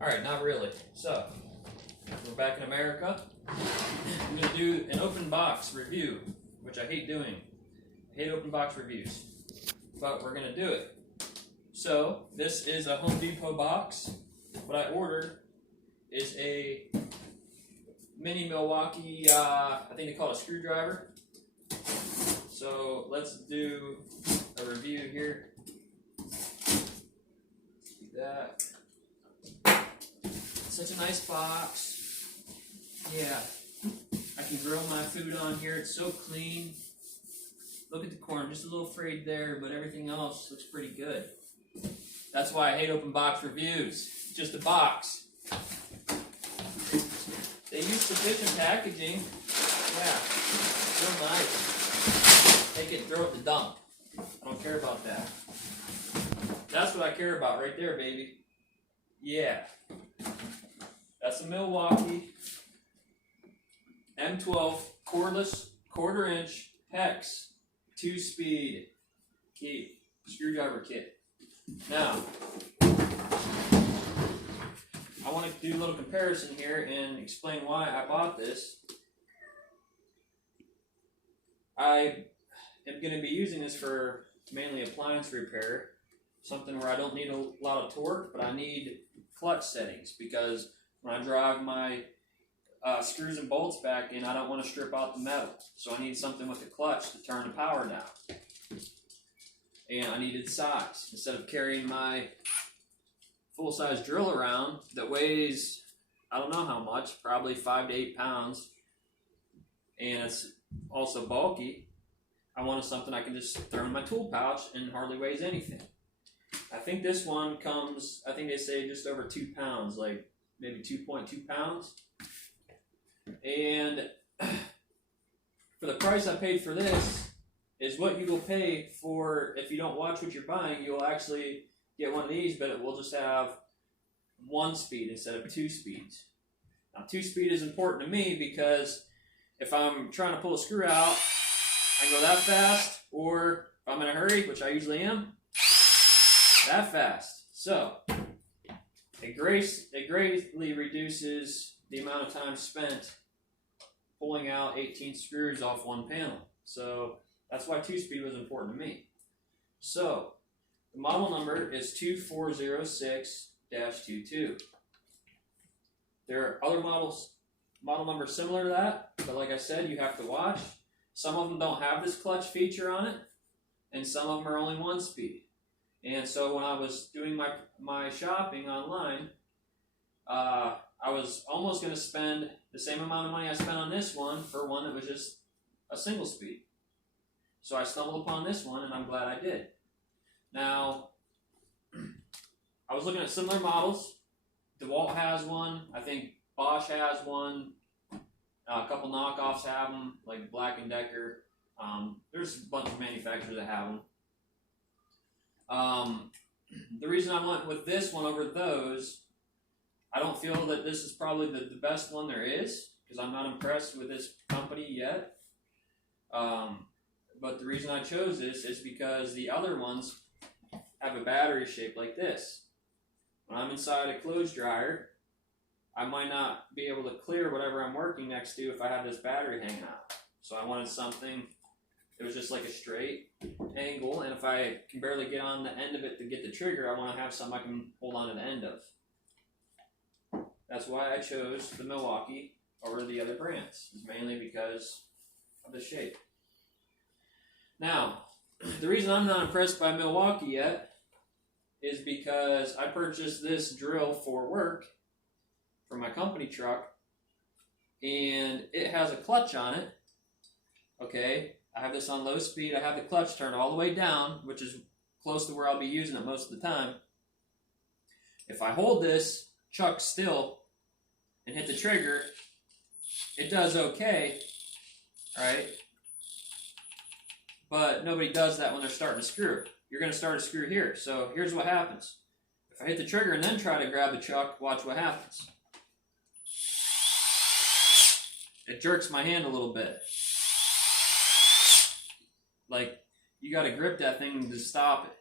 Alright, not really. So, we're back in America. I'm going to do an open box review, which I hate doing. I hate open box reviews, but we're going to do it. So, this is a Home Depot box. What I ordered is a mini Milwaukee, I think they call it a screwdriver. So, let's do a review here. See that. Such a nice box. Yeah. I can grill my food on here. It's so clean. Look at the corner. Just a little frayed there, but everything else looks pretty good. That's why I hate open box reviews. It's just a box. They use sufficient packaging. Yeah. So nice. Take it and throw it in the dump. I don't care about that. That's what I care about right there, baby. Yeah. That's a Milwaukee M12 cordless quarter-inch hex 2-speed key screwdriver kit. Now, I want to do a little comparison here and explain why I bought this. I am going to be using this for mainly appliance repair, something where I don't need a lot of torque, but I need clutch settings because when I drive my screws and bolts back in, I don't want to strip out the metal. So I need something with a clutch to turn the power down. And I needed size. Instead of carrying my full-size drill around that weighs, I don't know how much, probably 5 to 8 pounds, and it's also bulky, I wanted something I can just throw in my tool pouch and hardly weighs anything. I think this one comes, I think they say just over 2 pounds, like maybe 2.2 pounds. And for the price I paid for this is what you will pay for if you don't watch what you're buying. You'll actually get one of these, but it will just have 1 speed instead of 2 speeds. Now 2 speed is important to me because if I'm trying to pull a screw out, I can go that fast, or if I'm in a hurry, which I usually am, that fast. So it greatly reduces the amount of time spent pulling out 18 screws off one panel. So that's why 2-speed was important to me. So the model number is 2406-22. There are other model numbers similar to that, but like I said, you have to watch. Some of them don't have this clutch feature on it, and some of them are only 1 speed. And so when I was doing my shopping online, I was almost going to spend the same amount of money I spent on this one for one that was just a single speed. So I stumbled upon this one, and I'm glad I did. Now, I was looking at similar models. DeWalt has one. I think Bosch has one. A couple knockoffs have them, like Black & Decker. There's a bunch of manufacturers that have them. The reason I went with this one over those, I don't feel that this is probably the best one there is, because I'm not impressed with this company yet. But the reason I chose this is because the other ones have a battery shaped like this. When I'm inside a clothes dryer, I might not be able to clear whatever I'm working next to if I have this battery hanging out. So I wanted something that was just like a straight angle, and if I can barely get on the end of it to get the trigger, I want to have something I can hold on to the end of. That's why I chose the Milwaukee over the other brands. It's mainly because of the shape. Now, the reason I'm not impressed by Milwaukee yet is because I purchased this drill for work for my company truck, and it has a clutch on it. Okay, I have this on low speed. I have the clutch turned all the way down, which is close to where I'll be using it most of the time. If I hold this chuck still and hit the trigger, it does okay, right? But nobody does that when they're starting a screw. You're going to start a screw here. So here's what happens. If I hit the trigger and then try to grab the chuck, watch what happens. It jerks my hand a little bit. Like, you got to grip that thing to stop it.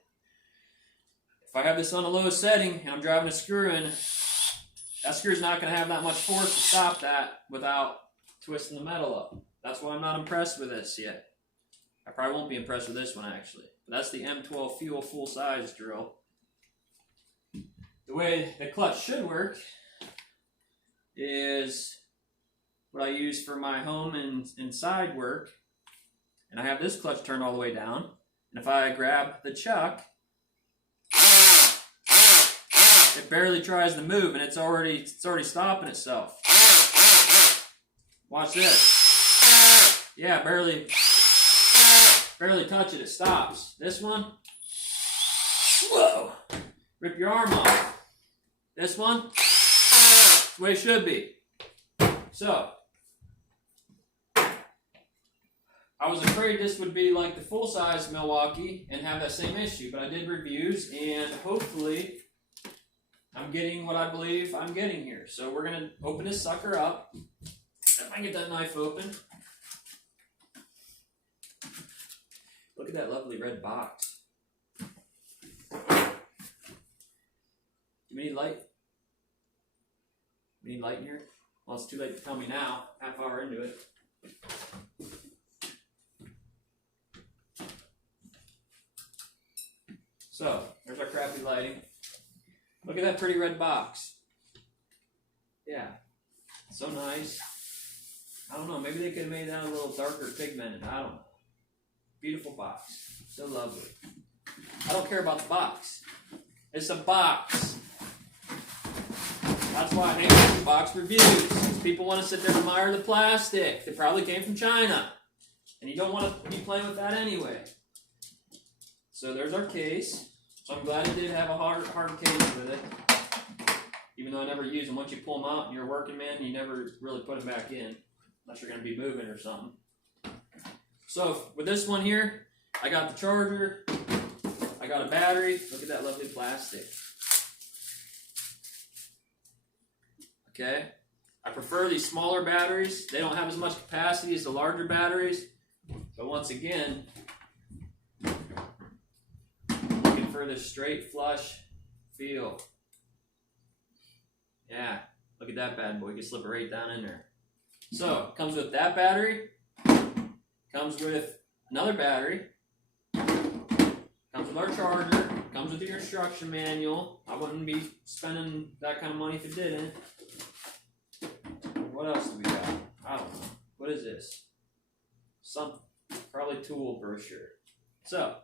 if I have this on the lowest setting and I'm driving a screw in, that screw's not going to have that much force to stop that without twisting the metal up. That's why I'm not impressed with this yet. I probably won't be impressed with this one actually. But that's the M12 fuel full-size drill. The way the clutch should work is what I use for my home and side work. And I have this clutch turned all the way down. And if I grab the chuck, it barely tries to move and it's already stopping itself. Watch this. Yeah, barely touch it, it stops. This one, whoa, rip your arm off. This one, it's the way it should be. So, I was afraid this would be like the full-size Milwaukee and have that same issue, but I did reviews and hopefully I'm getting what I believe I'm getting here. So we're going to open this sucker up. If I can get that knife open. Look at that lovely red box. Do we need light? We need light in here? Well, it's too late to tell me now, half hour into it. So, there's our crappy lighting. Look at that pretty red box. Yeah, so nice. I don't know, maybe they could have made that a little darker pigmented. I don't know. Beautiful box. So lovely. I don't care about the box. It's a box. That's why I hate box reviews. People want to sit there and admire the plastic. They probably came from China. And you don't want to be playing with that anyway. So there's our case. So I'm glad it did have a hard case with it. Even though I never use them. Once you pull them out and you're a working man, you never really put them back in. Unless you're going to be moving or something. So with this one here, I got the charger. I got a battery. Look at that lovely plastic. Okay. I prefer these smaller batteries. They don't have as much capacity as the larger batteries. But once again, looking for this straight flush feel. Yeah, look at that bad boy. You can slip it right down in there. So, it comes with that battery. Comes with another battery. Comes with our charger. Comes with your instruction manual. I wouldn't be spending that kind of money if it didn't. What else do we got? I don't know. What is this? Probably tool brochure. So,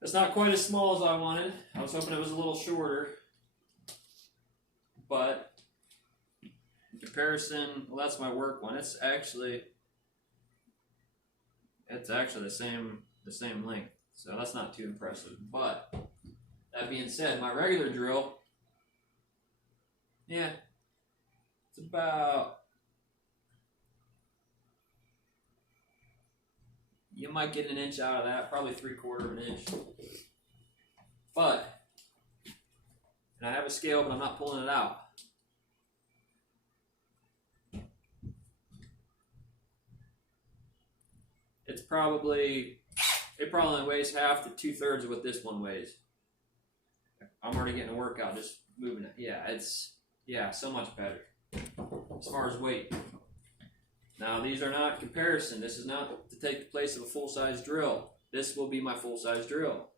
it's not quite as small as I wanted. I was hoping it was a little shorter. But, in comparison, well, that's my work one. It's actually the same length. So that's not too impressive. But, that being said, my regular drill, yeah, it's about, you might get an inch out of that, probably 3/4 of an inch. But, and I have a scale, but I'm not pulling it out. It probably only weighs half to 2/3 of what this one weighs. I'm already getting a workout just moving it. Yeah, so much better as far as weight. Now these are not comparison. This is not to take the place of a full-size drill. This will be my full-size drill.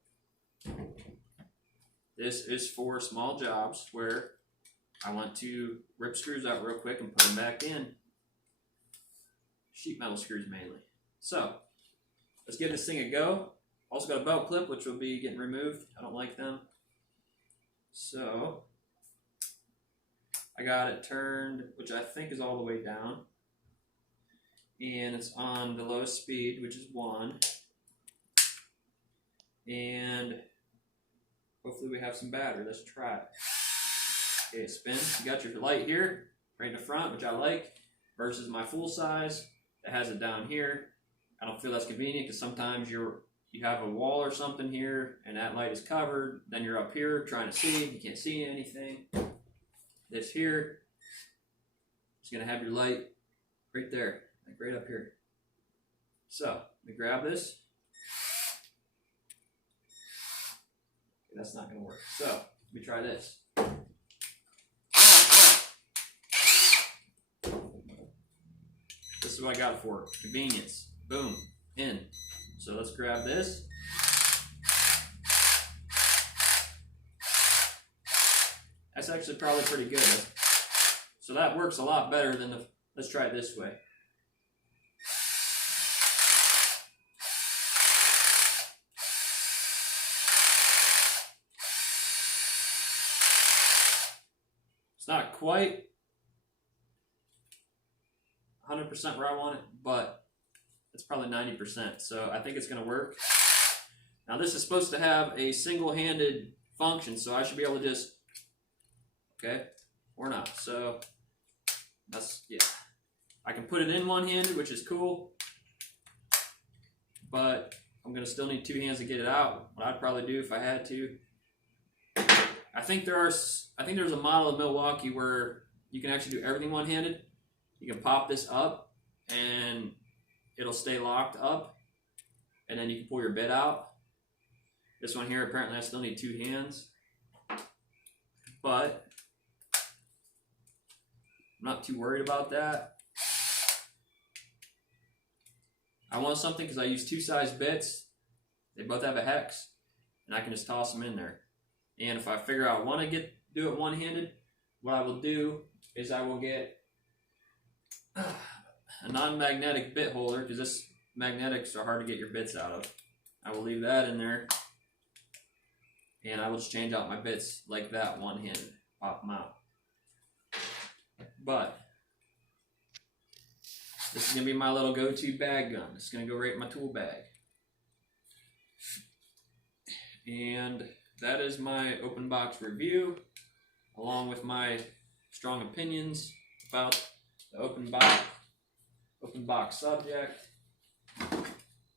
This is for small jobs where I want to rip screws out real quick and put them back in. Sheet metal screws mainly. So, let's give this thing a go. Also got a belt clip, which will be getting removed. I don't like them. So, I got it turned, which I think is all the way down. And it's on the lowest speed, which is 1. And hopefully we have some battery. Let's try it. Okay, spin. You got your light here, right in the front, which I like, versus my full size that has it down here. I don't feel that's convenient because sometimes you have a wall or something here and that light is covered. Then you're up here trying to see. You can't see anything. This here is going to have your light right there, like right up here. So, let me grab this. That's not going to work. So, let me try this. This is what I got for convenience. Boom, in. So let's grab this. That's actually probably pretty good. So that works a lot better than the, let's try it this way. It's not quite 100% where I want it, but it's probably 90%. So I think it's going to work. Now this is supposed to have a single-handed function, so I should be able to just, okay, or not. So that's, yeah. I can put it in one-handed, which is cool, but I'm going to still need two hands to get it out. What I'd probably do if I had to. I think there's a model of Milwaukee where you can actually do everything one-handed. You can pop this up and it'll stay locked up, and then you can pull your bit out. This one here, apparently I still need two hands, but I'm not too worried about that. I want something because I use two size bits. They both have a hex, and I can just toss them in there. And if I figure out I want to do it one-handed, what I will do is I will get a non-magnetic bit holder, because this magnetics are hard to get your bits out of. I will leave that in there, and I will just change out my bits like that one-handed, pop them out. But this is going to be my little go-to bag gun. It's going to go right in my tool bag. And that is my open box review, along with my strong opinions about the open box subject.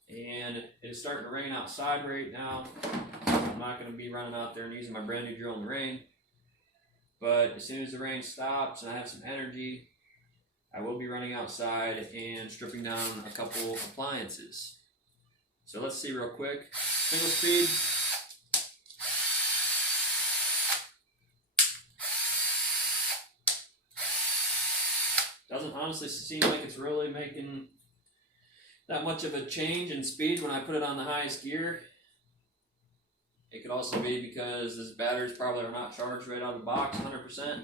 And it is starting to rain outside right now. I'm not going to be running out there and using my brand new drill in the rain. But as soon as the rain stops and I have some energy, I will be running outside and stripping down a couple appliances. So let's see real quick. Single speed. Doesn't honestly seem like it's really making that much of a change in speed when I put it on the highest gear. It could also be because this batteries probably are not charged right out of the box 100%.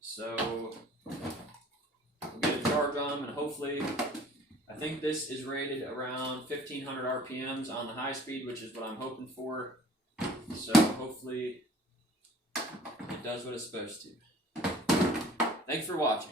So we'll get a charge on them, and hopefully, I think this is rated around 1500 RPMs on the high speed, which is what I'm hoping for. So hopefully it does what it's supposed to. Thanks for watching.